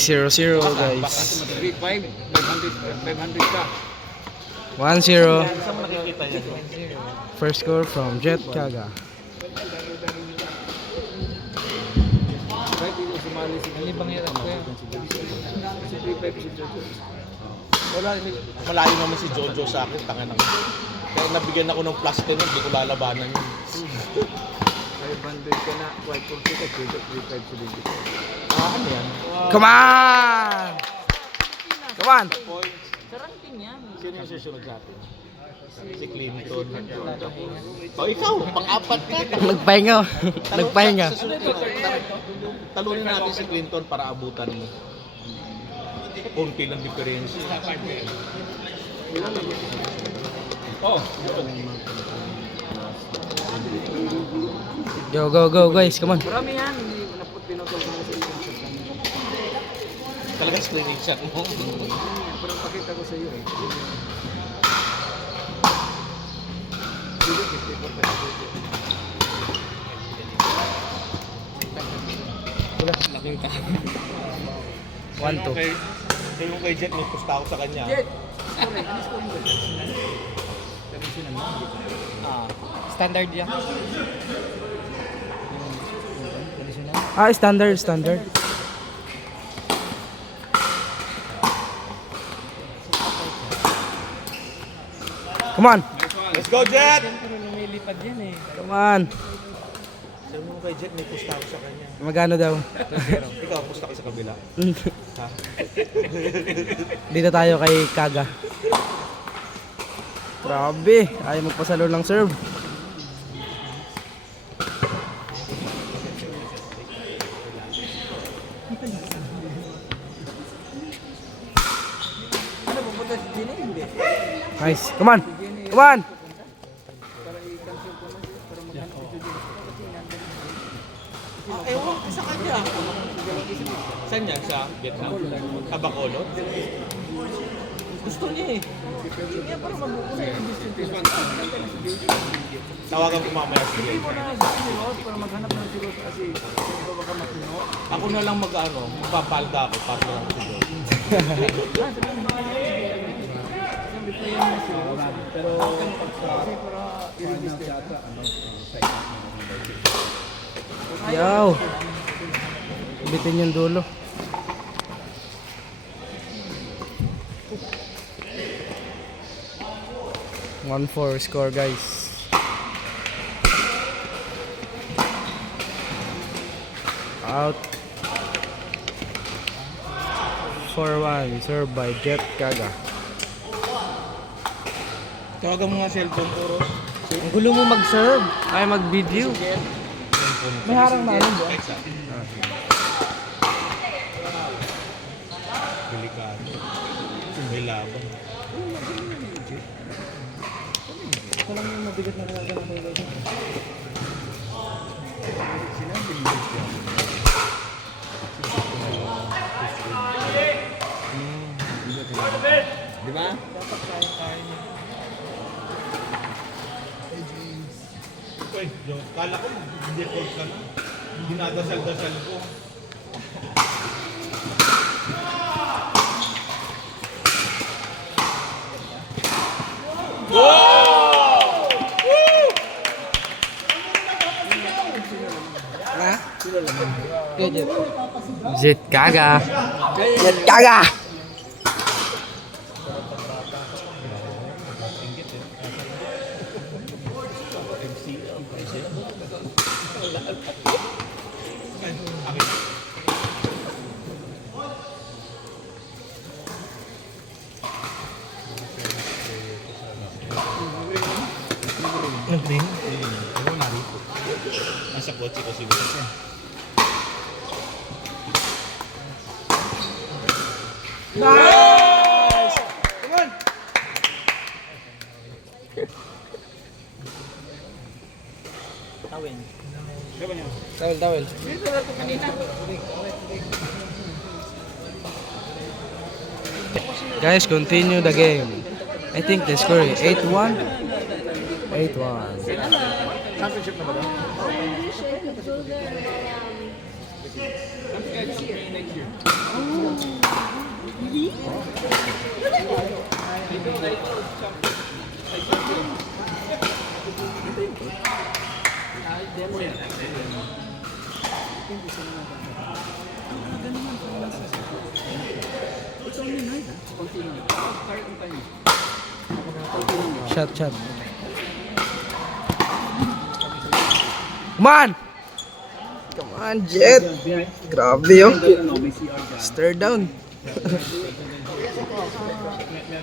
0-0 guys. 3-5, 500 ka. 1-0. Saan mo nakikita yan? First score from Jet Kaga. Kahit hindi sumali si Alibang hirap ko yan. Si 3-5 si Jojo. Wala, malayo naman si Jojo sa akin, tanga naman. Kaya nabigyan ako ng plus 10 hindi ko lalabanan yun. 500 ka na, 540 ka, Jojo 3-5 si Jojo. Ano yan? Come on! Come on! Saranting yan. Sino yung susunod sa atin? Si Clinton. O ikaw, pang-apat ka. Nagpahinga. Nagpahinga. Talunin natin si Clinton para abutan mo. Kunti lang difference. Oh, Go guys, come on. Marami yan. Pinutol ko na sa screenshot lang. talagang screenshot mo. Parang pakita ko sa iyo eh. Wala, laking ka. 1-2. Sabi mo kay Jet, may pusta ako sa kanya. Jet! Ano scoring ba? Standard yan. Standard. Come on. Let's go, Jet! Pero lumilipad yan eh. Come on. Sabi mo kay Jet, may pusta ako sa kanya. Magano daw? Ikaw, pusta ka sa kabila. Ha? Dito tayo kay Kaga. Grabe, ayaw magpasalo ng serve. Ano, pupunta si Gina? Hindi. Nice. Come on. Come on. Ewan ko sa kanya. Saan yan? Sa Vietnam? Bacolod? Gusto niya eh. Kaya para mabuko na yung distance. Tawagan ko mamaya si Hindi Jet. mo na si Ross para maghanap ng si Ross kasi hindi ba baka matino? Ako na lang magpapalda ako para lang si Jet. Sabihin mo nga yung replay mo si Ross. Pero kasi para i-distance. Yaw. Bitin yung dulo. One 4 score guys. Out. 4-1 served by Jet Kaga. Tawagan mo nga cellphone ko, Ross. Ang gulo mo mag-serve. Ay mag-video. May harang na alin ba? Delikado. May laban. Ito lang yung mabigat na nagagana ko yung di ba? Dapat kaya niya. Uy, kala ko hindi call ka na. Dinadasal-dasal ko. Jet Kaga. Jet Kaga. Nag-ring? Ano narito? Nasa kotse ko siguro siya. Nice! Come on! Tawel. Guys, continue the game. I think the score is 8-1. 8-1. Championship na ba ito? Next year. Demo yan. It's only 9, ha? Konti lang. Start ang time. Konti lang. Shot, shot. Come on! Come on, Jet! Grabe yun. May CR dyan. Stir down.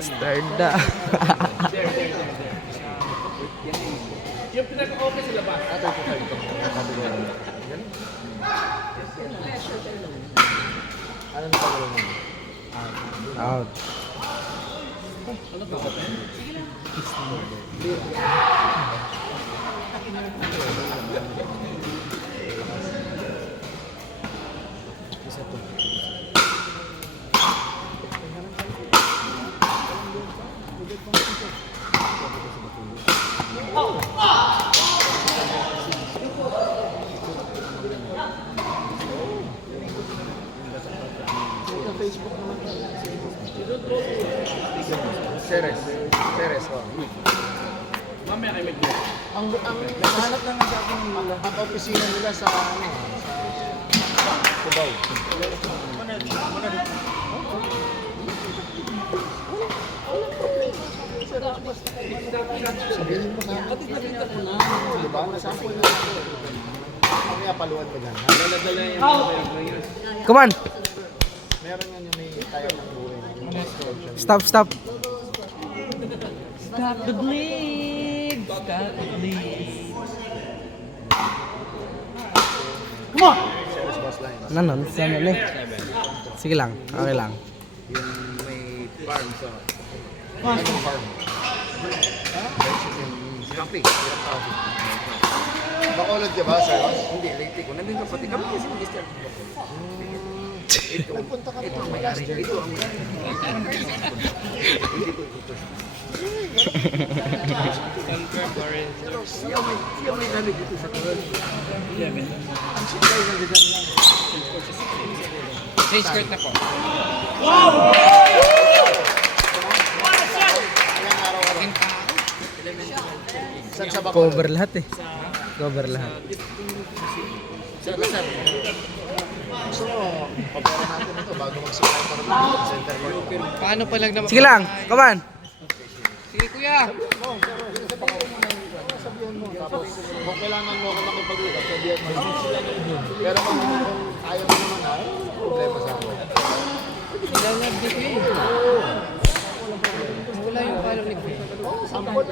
Stir down. Yung pinaka-office sa labas. Ano na pagkalo mo? Out. Ceres, oh. Mamaya kayo may Ang hanap lang sa akin ang opisina nila sa ano, sa Cubao. Sabihin mo na. Kapit na rin ako na. Di ba? Nasample na ako. Mamaya paluan mo dyan. Dala-dala yung mga players. Come on! Meron yan yung may tayo ng buhay. Stop, stop. Stop the bleed! Stop the bleed! Ceres boss line. Nanon, sana na eh. Sige lang, okay lang. Yung may farm sa... Anong farm? Camping. Bacolod ka ba, Sir Ross? Hindi, late ko. Nandun ka pati kami kasi mag-start. Nagpunta kami ng last year. Ito ang siya may namin dito sa kawan. Ang supply na ganyan lang. Change skirt na po. Saan sa Bacolod? Cover lahat eh. Cover lahat. Sir. Gusto mo, pabora natin ito bago mag-supply para ng center court. Paano pa lang naman? Sige lang, come on. Sige kuya! Sabihan mo, tapos kung kailangan mo ako makipag-usap, sabihan mo. Pero kung ayaw mo naman ha, problema sa akin. Ilalab di kuya eh. Wala yung palo ni kuya. Sampot.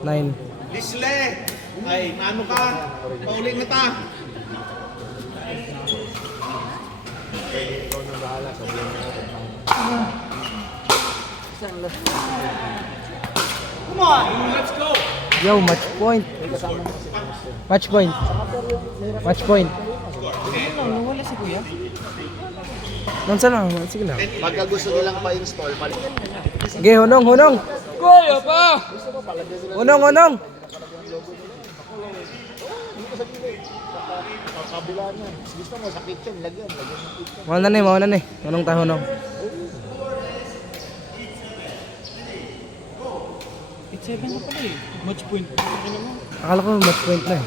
9. Lisle! Ay, ano ka? Pauling na ta! Ikaw na bahala, sabihan mo natin. Yo, match point. Match point. Match point. Nawala si kuya. Nonsa lang, sige lang. Pagka gusto nilang pa-install, palitan mo. Sige, hunong, hunong. Kuya pa! Hunong, hunong. Dito sa gilid. Sa kabila niya. Gusto mo sa kitchen, lagyan ng kitchen. Mauna na eh, mauna na eh. Hunong tayo, hunong. It's 7 na pala eh. Match point. Ano naman? Akala ko match point na eh.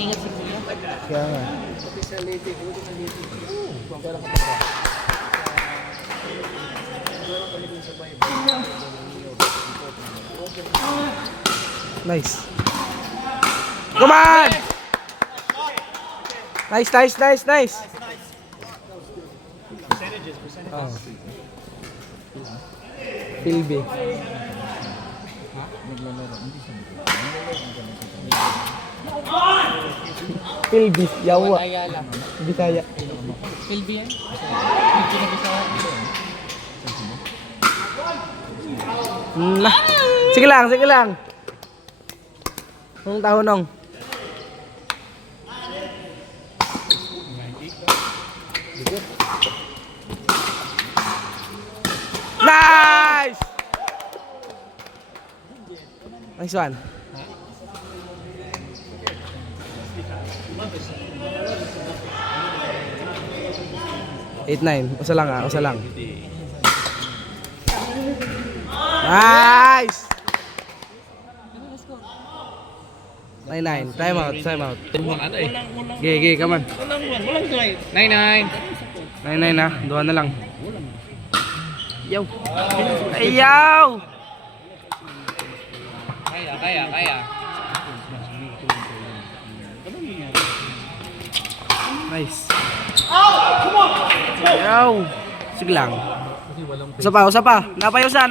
Ingat si kuya. Kaya nga. Pati sa lady, ulit na lady. Pagkara ka pa. Nice. Come on! Nice, nice, nice, nice. Oh. Pilbi. Pilbi, yawa. Ayala. Bisaya. Pilbi yan? Hindi na bisa Na. Sige lang, sige lang. Ang tahunong. Nice! Nice one. 8-9. Usa lang ah, usa lang. Nice! 9-9. Time out, time out. Gigi, come on. Walang drive. 9-9. 9-9 na, duha na lang. Yaw! Ayaw! Kaya. Nice. Ayaw! Sige lang. Usa pa. Napayusa.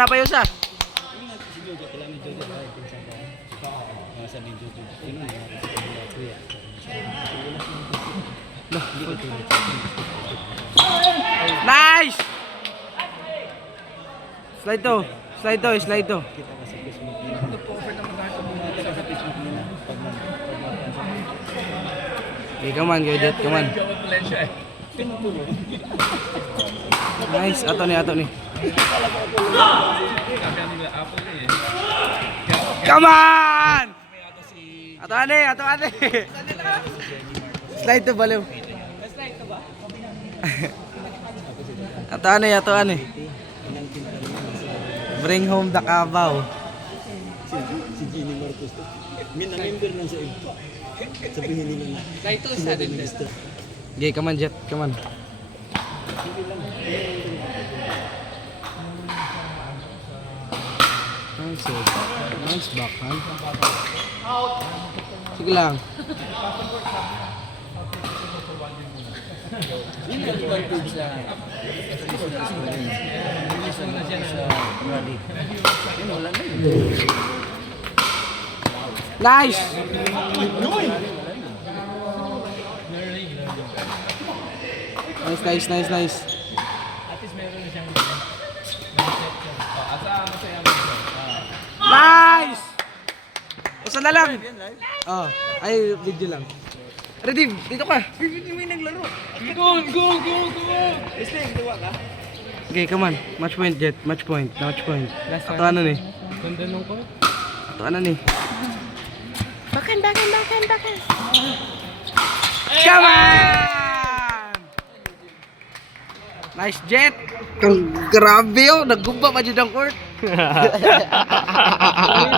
Nice! Slide to. Okay, come on, Jet, come on. Nice, ato ni. Come on! Ato ani. Slide to baliw. Ato ani. Bring home the Cabao. Si Jenny Marcos to. Minamember lang sa iba. Sabihin nila na. Dahil ito, sudden death. Okay, come on, Jet, come on. Nice backhand. Sige lang. Nice! Nice. Nice! Usa na lang. Oh, ay video lang. Ready, dito ka. May naglaro. Go! Okay, come on. Match point, Jet. Match point. Ato ano ni? Ganda nung ko. Ato ano ni? Bakan! Come on! Nice, Jet. Kang grabe oh, naggumba pa dyan ang court.